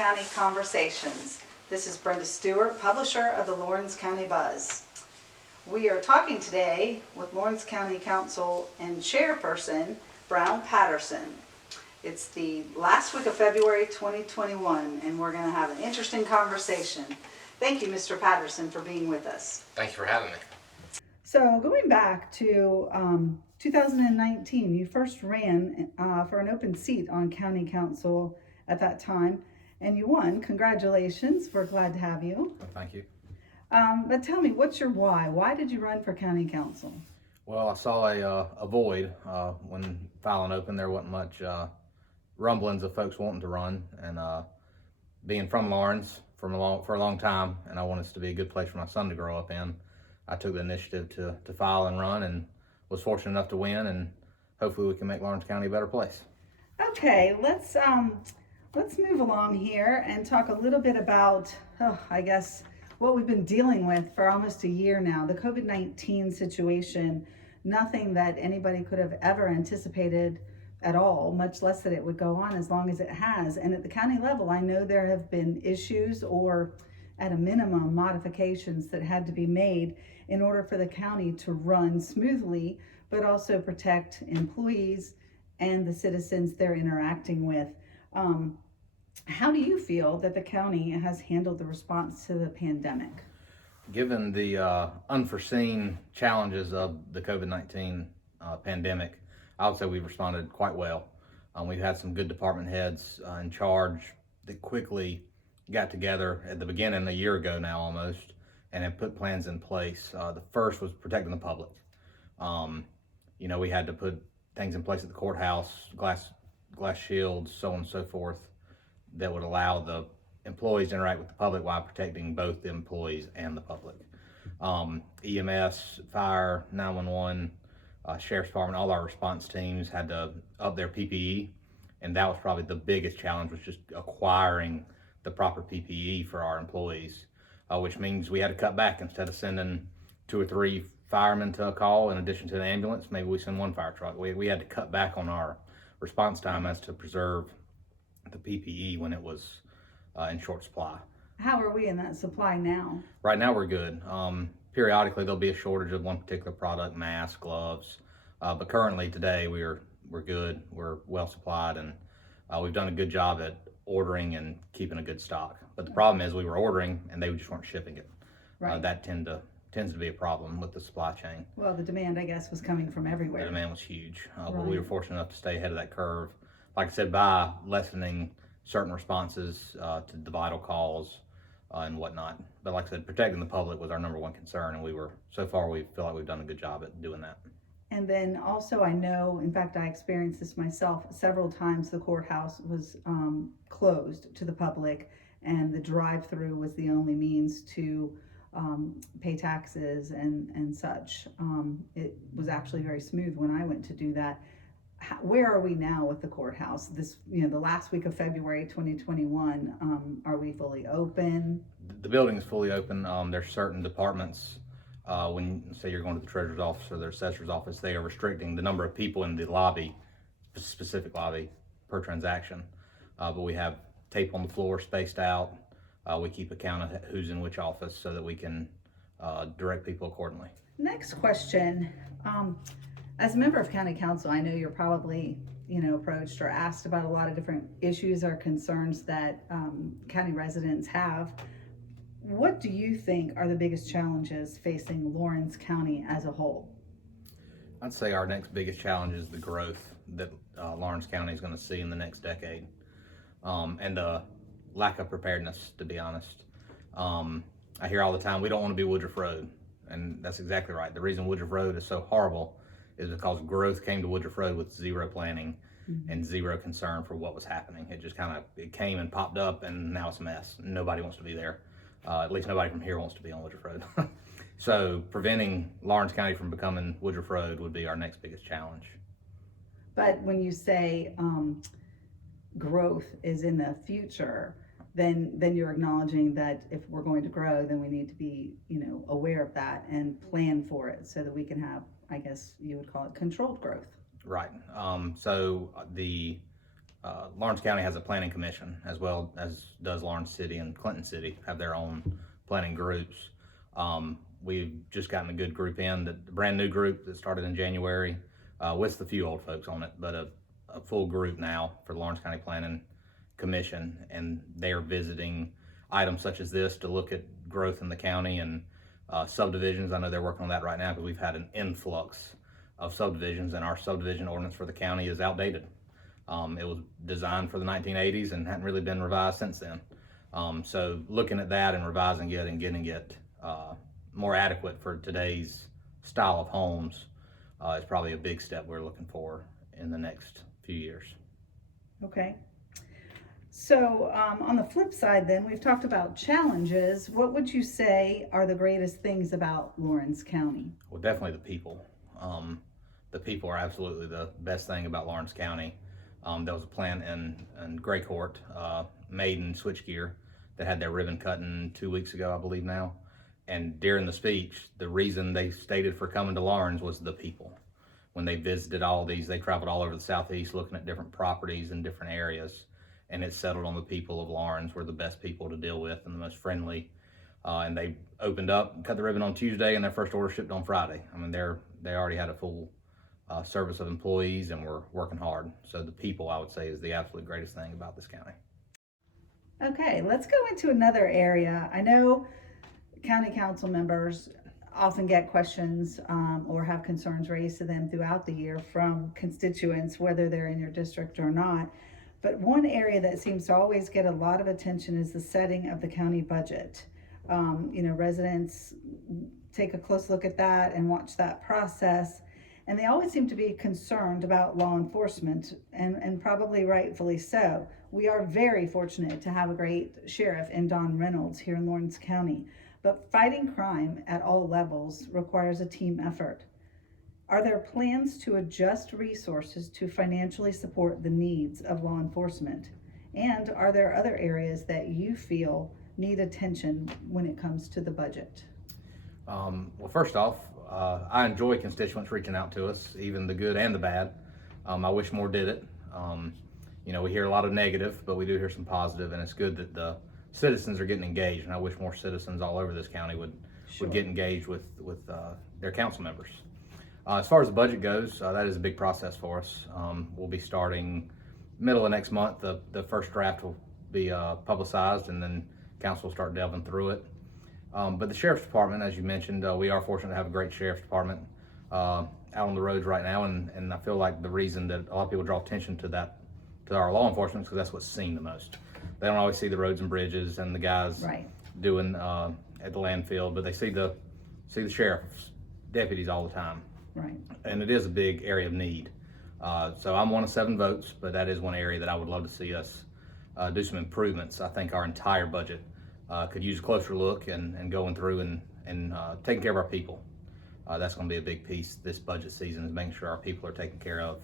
County Conversations. This is Brenda Stewart, publisher of the Lawrence County Buzz. We are talking today with Lawrence County Council and Chairperson Brown Patterson. It's the last week of February 2021, and we're going to have an interesting conversation. Thank you, Mr. Patterson, for being with us. Thank you for having me. So going back to 2019, you first ran for an open seat on County Council at that time, and you won. Congratulations. We're glad to have you. Well, thank you. But tell me, what's your why? Why did you run for County Council? Well, I saw a void when filing open. There wasn't much rumblings of folks wanting to run, and being from Lawrence for a long time, and I wanted it to be a good place for my son to grow up in. I took the initiative to file and run, and was fortunate enough to win, and hopefully we can make Lawrence County a better place. Okay, let's move along here and talk a little bit about, I guess, what we've been dealing with for almost a year now, the COVID-19 situation. Nothing that anybody could have ever anticipated at all, much less that it would go on as long as it has. And at the county level, I know there have been issues or at a minimum modifications that had to be made in order for the county to run smoothly, but also protect employees and the citizens they're interacting with. How do you feel that the county has handled the response to the pandemic? Given the unforeseen challenges of the COVID-19 pandemic, I would say we've responded quite well. We've had some good department heads in charge that quickly got together at the beginning, a year ago now almost, and have put plans in place. The first was protecting the public. We had to put things in place at the courthouse, glass shields, so on and so forth, that would allow the employees to interact with the public while protecting both the employees and the public. EMS, fire, 911, sheriff's department, all our response teams had to up their PPE, and that was probably the biggest challenge, was just acquiring the proper PPE for our employees, which means we had to cut back. Instead of sending 2 or 3 firemen to a call in addition to the ambulance, maybe we send 1 fire truck. We had to cut back on our response time as to preserve the PPE when it was in short supply. How are we in that supply now? Right now we're good. Periodically there'll be a shortage of one particular product, masks, gloves, but currently today we're good. We're well supplied, and we've done a good job at ordering and keeping a good stock. But the problem is we were ordering and they just weren't shipping it. Right. That tends to be a problem with the supply chain. Well, the demand, I guess, was coming from everywhere. The demand was huge. Right. But we were fortunate enough to stay ahead of that curve, like I said, by lessening certain responses to the vital calls and whatnot. But like I said, protecting the public was our number one concern, and we feel like we've done a good job at doing that. And then also, I know, in fact, I experienced this myself several times. The courthouse was closed to the public, and the drive-through was the only means to pay taxes and such. It was actually very smooth when I went to do that. Where are we now with the courthouse? The last week of February 2021, are we fully open? The building is fully open. There's certain departments, when say you're going to the treasurer's office or the assessor's office, they are restricting the number of people in the lobby, specific lobby, per transaction. But we have tape on the floor spaced out. We keep account of who's in which office so that we can direct people accordingly. Next question. As a member of county council, I know you're probably approached or asked about a lot of different issues or concerns that county residents have. What do you think are the biggest challenges facing Lawrence County as a whole? I'd say our next biggest challenge is the growth that Lawrence County is going to see in the next decade, and lack of preparedness, to be honest. I hear all the time, we don't want to be Woodruff Road, and that's exactly right. The reason Woodruff Road is so horrible is because growth came to Woodruff Road with zero planning and zero concern for what was happening. It just it came and popped up, and now it's a mess. Nobody wants to be there. At least nobody from here wants to be on Woodruff Road. So preventing Lawrence County from becoming Woodruff Road would be our next biggest challenge. But when you say growth is in the future, then you're acknowledging that if we're going to grow, then we need to be aware of that and plan for it so that we can have, I guess you would call it, controlled growth. Right. So the Lawrence County has a planning commission, as well as does Lawrence City and Clinton City have their own planning groups. We've just gotten a good group in, the brand new group that started in January, with a few old folks on it, but a full group now for the Lawrence County Planning Commission, and they are visiting items such as this to look at growth in the county and subdivisions. I know they're working on that right now because we've had an influx of subdivisions, and our subdivision ordinance for the county is outdated. It was designed for the 1980s and hadn't really been revised since then. So looking at that and revising it and getting it more adequate for today's style of homes is probably a big step we're looking for in the next few years. Okay. So on the flip side then, we've talked about challenges. What would you say are the greatest things about Lawrence County? Well, definitely the people. The people are absolutely the best thing about Lawrence County. There was a plant in Gray Court, Maiden Switchgear, that had their ribbon cutting 2 weeks ago, I believe now. And during the speech, the reason they stated for coming to Lawrence was the people. When they visited all these, they traveled all over the Southeast looking at different properties in different areas, and it settled on the people of Lawrence were the best people to deal with and the most friendly. And they opened up and cut the ribbon on Tuesday, and their first order shipped on Friday. I mean, they already had a full service of employees and we're working hard. So the people, I would say, is the absolute greatest thing about this county. Okay, let's go into another area. I know county council members often get questions or have concerns raised to them throughout the year from constituents, whether they're in your district or not. But one area that seems to always get a lot of attention is the setting of the county budget. Residents take a close look at that and watch that process. And they always seem to be concerned about law enforcement, and probably rightfully so. We are very fortunate to have a great sheriff in Don Reynolds here in Lawrence County, but fighting crime at all levels requires a team effort. Are there plans to adjust resources to financially support the needs of law enforcement? And are there other areas that you feel need attention when it comes to the budget? Well, first off, I enjoy constituents reaching out to us, even the good and the bad. I wish more did it. We hear a lot of negative, but we do hear some positive, and it's good that the citizens are getting engaged, and I wish more citizens all over this county would get engaged with their council members. As far as the budget goes, that is a big process for us. We'll be starting middle of next month. The first draft will be publicized, and then council will start delving through it. But the sheriff's department, as you mentioned, we are fortunate to have a great sheriff's department out on the roads right now, and I feel like the reason that a lot of people draw attention to our law enforcement is because that's what's seen the most. They don't always see the roads and bridges and the guys doing at the landfill, but they see the sheriff's deputies all the time. Right. And it is a big area of need. So I'm one of 7 votes, but that is one area that I would love to see us do some improvements. I think our entire budget could use a closer look and going through and taking care of our people. That's going to be a big piece this budget season, is making sure our people are taken care of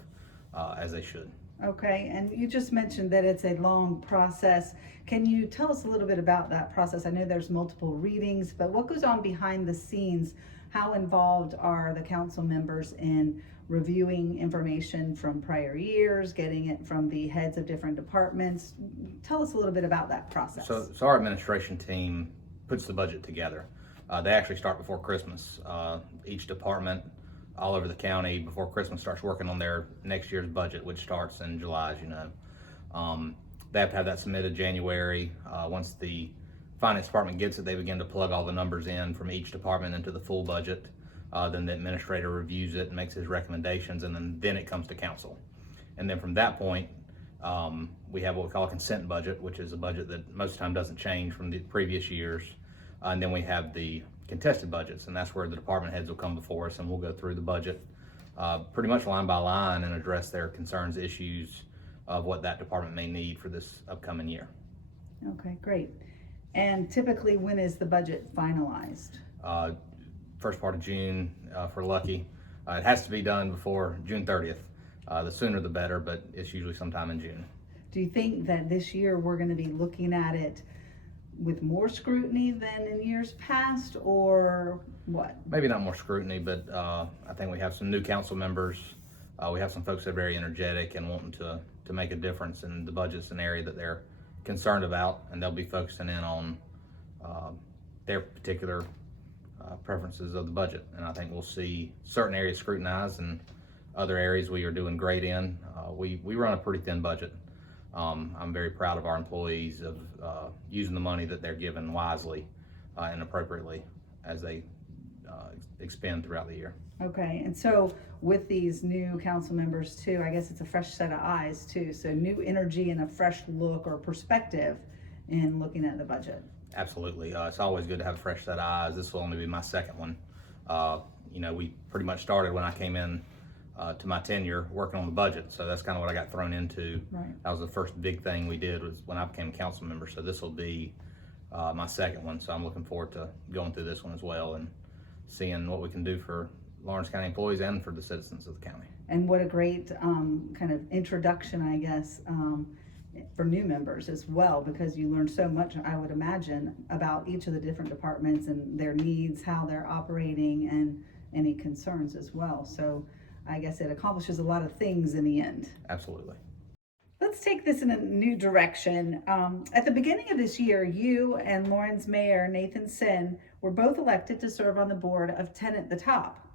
as they should. Okay, and you just mentioned that it's a long process. Can you tell us a little bit about that process? I know there's multiple readings, but what goes on behind the scenes? How involved are the council members in reviewing information from prior years, getting it from the heads of different departments? Tell us a little bit about that process. So our administration team puts the budget together. They actually start before Christmas. Each department all over the county before Christmas starts working on their next year's budget, which starts in July, as you know. They have to have that submitted January. Once the finance department gets it, they begin to plug all the numbers in from each department into the full budget. Then the administrator reviews it and makes his recommendations, and then it comes to council. And then from that point, we have what we call a consent budget, which is a budget that most of the time doesn't change from the previous years. And then we have the contested budgets, and that's where the department heads will come before us, and we'll go through the budget pretty much line by line and address their concerns, issues of what that department may need for this upcoming year. Okay, great. And typically, when is the budget finalized? First part of June for Lucky. It has to be done before June 30th. The sooner the better, but it's usually sometime in June. Do you think that this year we're going to be looking at it with more scrutiny than in years past, or what? Maybe not more scrutiny, but I think we have some new council members We have some folks that are very energetic and wanting to make a difference in the budget's an area that they're concerned about, and they'll be focusing in on their particular preferences of the budget. And I think we'll see certain areas scrutinized and other areas we are doing great in. We run a pretty thin budget. I'm very proud of our employees of using the money that they're given wisely and appropriately as they expend throughout the year. Okay, and so with these new council members too, I guess it's a fresh set of eyes too. So new energy and a fresh look or perspective in looking at the budget. Absolutely. It's always good to have a fresh set of eyes. This will only be my second one. We pretty much started when I came in to my tenure working on the budget. So that's kind of what I got thrown into. Right. That was the first big thing we did was when I became a council member. So this will be my second one. So I'm looking forward to going through this one as well and seeing what we can do for Lawrence County employees and for the citizens of the county. And what a great kind of introduction, I guess, for new members as well, because you learn so much, I would imagine, about each of the different departments and their needs, how they're operating, and any concerns as well. So I guess it accomplishes a lot of things in the end. Absolutely. Let's take this in a new direction. At the beginning of this year, you and Lawrence Mayor Nathan Sin were both elected to serve on the board of 10 at the Top.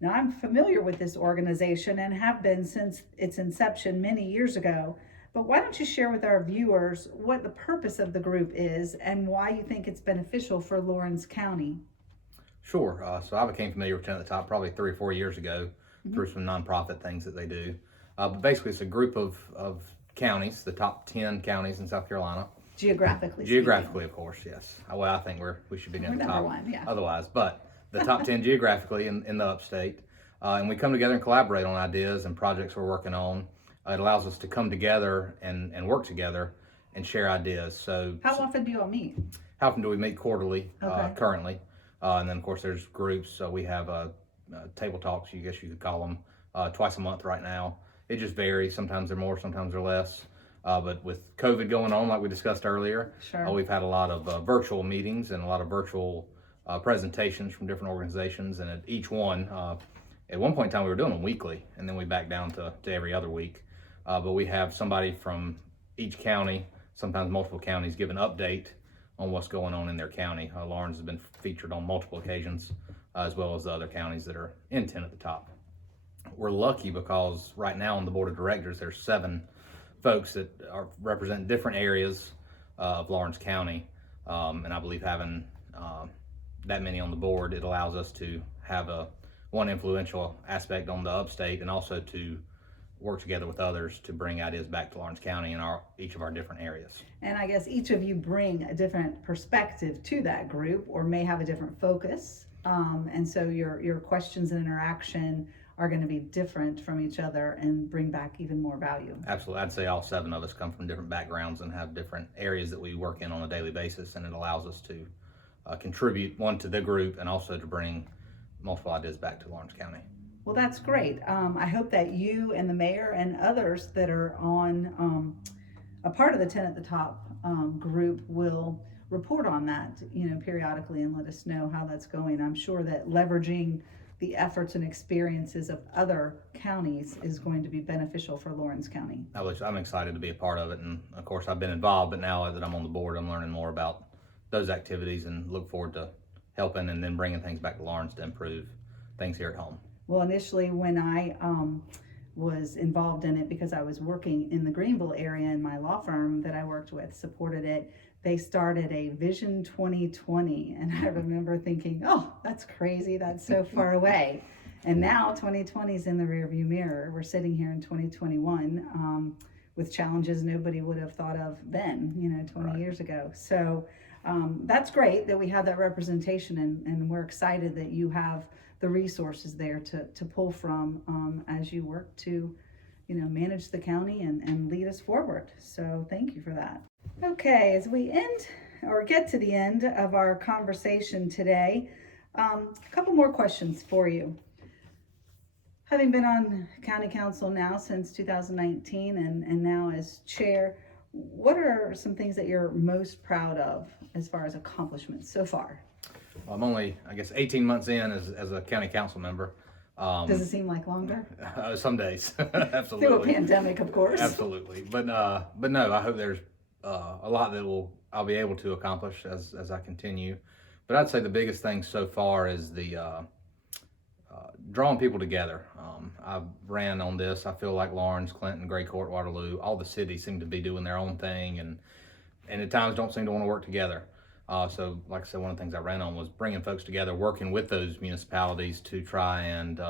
Now, I'm familiar with this organization and have been since its inception many years ago, but why don't you share with our viewers what the purpose of the group is and why you think it's beneficial for Lawrence County? Sure. So I became familiar with 10 at the Top probably 3 or 4 years ago through some nonprofit things that they do. But basically, it's a group of counties, the top 10 counties in South Carolina. Geographically, of course, yes. Well, I think we should be near the number top. one, yeah. Otherwise, but the top 10 geographically in the upstate. And we come together and collaborate on ideas and projects we're working on. It allows us to come together and work together and share ideas. So how often do you all meet? How often do we meet? Quarterly, Okay. Currently. And then, of course, there's groups. So we have table talks, I guess you could call them, twice a month right now. It just varies. Sometimes they're more, sometimes they're less. But with COVID going on, like we discussed earlier, Sure. We've had a lot of virtual meetings and a lot of virtual presentations from different organizations. And at each one, at one point in time, we were doing them weekly, and then we backed down to every other week. But we have somebody from each county, sometimes multiple counties, give an update on what's going on in their county. Lawrence has been featured on multiple occasions, as well as the other counties that are in 10 at the Top. We're lucky because right now on the board of directors, there's 7 folks that represent different areas of Lawrence County. And I believe having that many on the board, it allows us to have one influential aspect on the upstate and also to work together with others to bring ideas back to Lawrence County in each of our different areas. And I guess each of you bring a different perspective to that group or may have a different focus. And so your questions and interaction are going to be different from each other and bring back even more value. Absolutely. I'd say all 7 of us come from different backgrounds and have different areas that we work in on a daily basis, and it allows us to contribute, one, to the group and also to bring multiple ideas back to Lawrence County. Well, that's great. I hope that you and the mayor and others that are on a part of the 10 at the Top group will report on that, periodically and let us know how that's going. I'm sure that leveraging the efforts and experiences of other counties is going to be beneficial for Lawrence County. I'm excited to be a part of it, and of course I've been involved, but now that I'm on the board, I'm learning more about those activities and look forward to helping and then bringing things back to Lawrence to improve things here at home. Well, initially when I was involved in it, because I was working in the Greenville area and my law firm that I worked with supported it, they started a Vision 2020. And I remember thinking, oh, that's crazy. That's so far away. And now 2020 is in the rearview mirror. We're sitting here in 2021 with challenges nobody would have thought of then, 20 Right. years ago. So that's great that we have that representation, and we're excited that you have the resources there to pull from as you work to manage the county and lead us forward. So thank you for that. Okay, as we get to the end of our conversation today, a couple more questions for you. Having been on county council now since 2019 and now as chair, what are some things that you're most proud of as far as accomplishments so far? I'm only, 18 months in as a county council member, Does it seem like longer? Some days, Through a absolutely, pandemic, of course. absolutely. But no, I hope there's a lot that I'll be able to accomplish as I continue. But I'd say the biggest thing so far is the drawing people together. I ran on this. I feel like Lawrence, Clinton, Gray Court, Waterloo, all the cities seem to be doing their own thing, and at times don't seem to want to work together. So, like I said, one of the things I ran on was bringing folks together, working with those municipalities to try and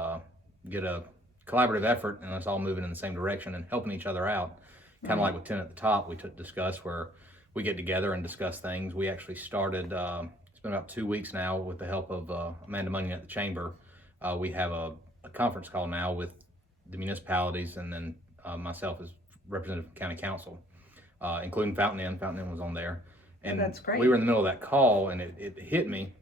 get a collaborative effort, and us all moving in the same direction and helping each other out. Kind of like with 10 at the top, we discuss where we get together and discuss things. We actually started. It's been about 2 weeks now with the help of Amanda Munyon at the Chamber. We have a conference call now with the municipalities, and then myself as representative of county council, including Fountain Inn. Fountain Inn was on there. And that's great. We were in the middle of that call, and it hit me.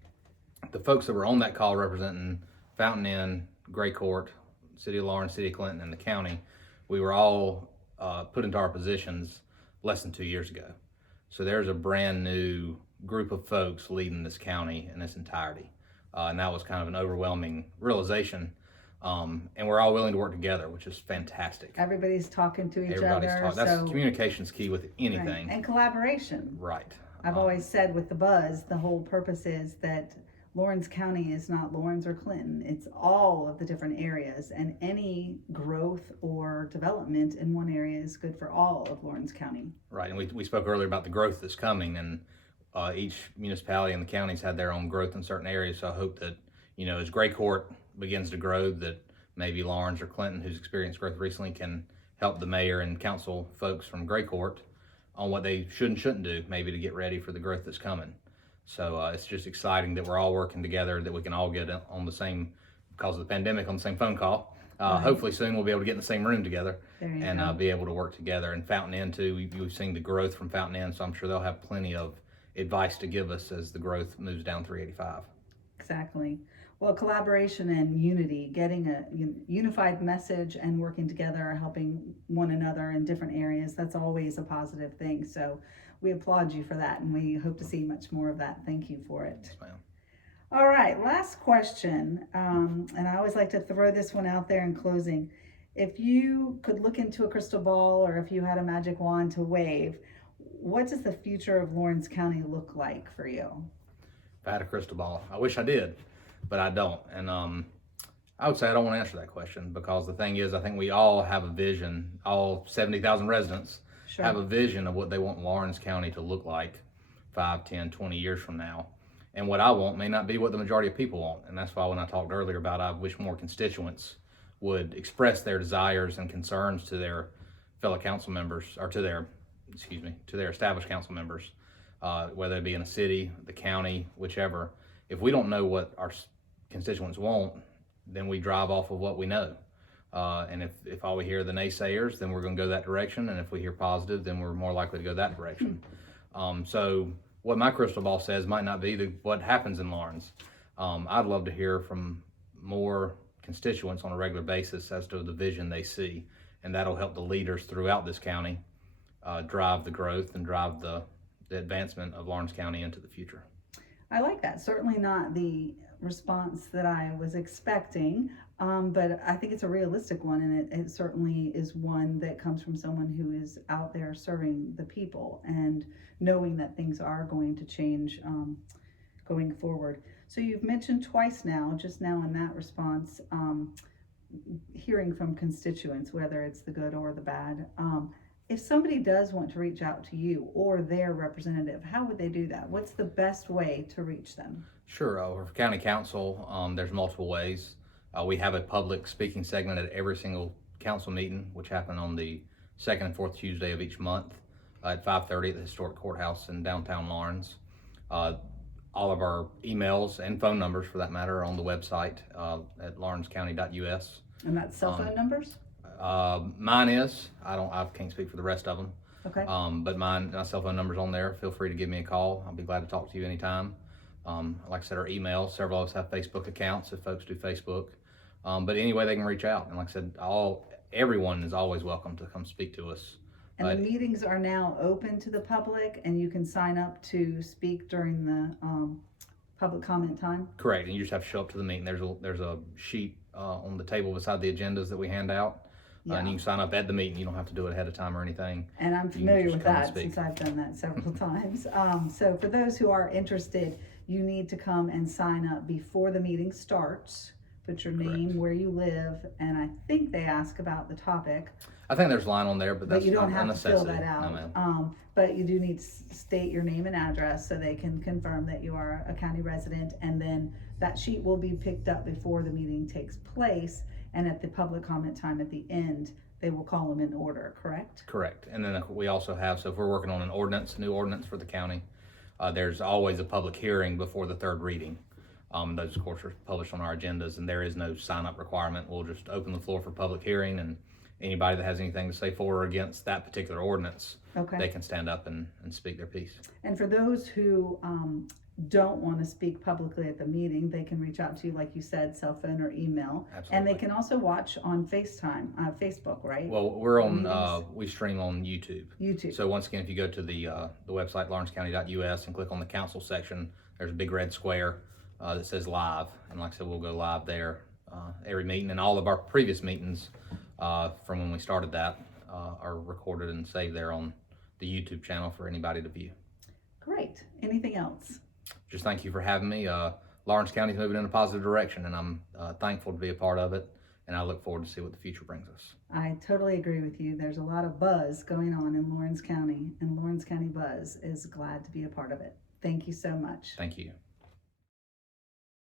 The folks that were on that call representing Fountain Inn, Gray Court, City of Lawrence, City of Clinton, and the county, we were all put into our positions less than 2 years ago. So there's a brand new group of folks leading this county in its entirety. And that was kind of an overwhelming realization. And we're all willing to work together, which is fantastic. Everybody's talking to each Everybody's other. talking. That's communication's key with anything. Right. And collaboration. Right. I've always said with the buzz, the whole purpose is that Lawrence County is not Lawrence or Clinton. It's all of the different areas, and any growth or development in one area is good for all of Lawrence County. Right, and we spoke earlier about the growth that's coming, and each municipality and the counties had their own growth in certain areas. So I hope that, as Gray Court begins to grow, that maybe Lawrence or Clinton, who's experienced growth recently, can help the mayor and council folks from Gray Court on what they should and shouldn't do, maybe to get ready for the growth that's coming. So it's just exciting that we're all working together, that we can all get on the same, because of the pandemic, on the same phone call. Right. Hopefully soon we'll be able to get in the same room together and be able to work together. And Fountain Inn too, we've seen the growth from Fountain Inn, so I'm sure they'll have plenty of advice to give us as the growth moves down 385. Exactly. Well, collaboration and unity, getting a unified message and working together, helping one another in different areas, that's always a positive thing. So we applaud you for that, and we hope to see much more of that. Thank you for it. Yes, ma'am. All right, last question, and I always like to throw this one out there in closing. If you could look into a crystal ball, or if you had a magic wand to wave, what does the future of Lawrence County look like for you? If I had a crystal ball, I wish I did, but I don't. And I would say I don't want to answer that question, because the thing is, I think we all have a vision. All 70,000 residents have a vision of what they want Lawrence County to look like 5, 10, 20 years from now. And what I want may not be what the majority of people want. And that's why when I talked earlier about I wish more constituents would express their desires and concerns to their fellow council members, or to their established council members, whether it be in a city, the county, whichever. If we don't know what our constituents want, then we drive off of what we know. And if all we hear are the naysayers, then we're going to go that direction. And if we hear positive, then we're more likely to go that direction. So what my crystal ball says might not be what happens in Lawrence. I'd love to hear from more constituents on a regular basis as to the vision they see. And that'll help the leaders throughout this county drive the growth and drive the advancement of Lawrence County into the future. I like that. Certainly not the response that I was expecting, but I think it's a realistic one, and it certainly is one that comes from someone who is out there serving the people and knowing that things are going to change going forward. So you've mentioned twice now, just now in that response, hearing from constituents, whether it's the good or the bad. If somebody does want to reach out to you or their representative, how would they do that? What's the best way to reach them? Sure. For county council, there's multiple ways. We have a public speaking segment at every single council meeting, which happen on the second and fourth Tuesday of each month at 5:30 at the historic courthouse in downtown Lawrence. All of our emails and phone numbers, for that matter, are on the website at lawrencecounty.us. And that's cell phone numbers? Mine is. I can't speak for the rest of them. Okay. But my cell phone number's on there. Feel free to give me a call. I'll be glad to talk to you anytime. Like I said, our email. Several of us have Facebook accounts if folks do Facebook. But anyway, they can reach out. And like I said, everyone is always welcome to come speak to us. And the meetings are now open to the public, and you can sign up to speak during the public comment time? Correct. And you just have to show up to the meeting. There's a sheet on the table beside the agendas that we hand out. And you can sign up at the meeting. You don't have to do it ahead of time or anything. And I'm You can familiar just with come and that speak. since I've done that several times. So for those who are interested, you need to come and sign up before the meeting starts. Put your name, Correct. where you live, and I think they ask about the topic. I think there's a line on there, but that's But you don't not a have to fill necessity. that No, out. ma'am. But you do need to state your name and address so they can confirm that you are a county resident. And then that sheet will be picked up before the meeting takes place. And at the public comment time at the end, they will call them in order, correct? Correct. And then we also have, so if we're working on an ordinance, new ordinance for the county, there's always a public hearing before the third reading. Those, of course, are published on our agendas, and there is no sign-up requirement. We'll just open the floor for public hearing, and anybody that has anything to say for or against that particular ordinance, Okay. they can stand up and speak their piece. And for those who don't want to speak publicly at the meeting, they can reach out to you, like you said, cell phone or email. Absolutely. And they can also watch on FaceTime, Facebook, right? Well, we're on, Meetings. we stream on YouTube. YouTube. So once again, if you go to the website, lawrencecounty.us, and click on the council section, there's a big red square that says live. And like I said, we'll go live there every meeting. And all of our previous meetings from when we started that are recorded and saved there on the YouTube channel for anybody to view. Great. Anything else? Just thank you for having me. Lawrence County's moving in a positive direction, and I'm thankful to be a part of it, and I look forward to see what the future brings us. I totally agree with you. There's a lot of buzz going on in Lawrence County, and Lawrence County Buzz is glad to be a part of it. Thank you so much. Thank you.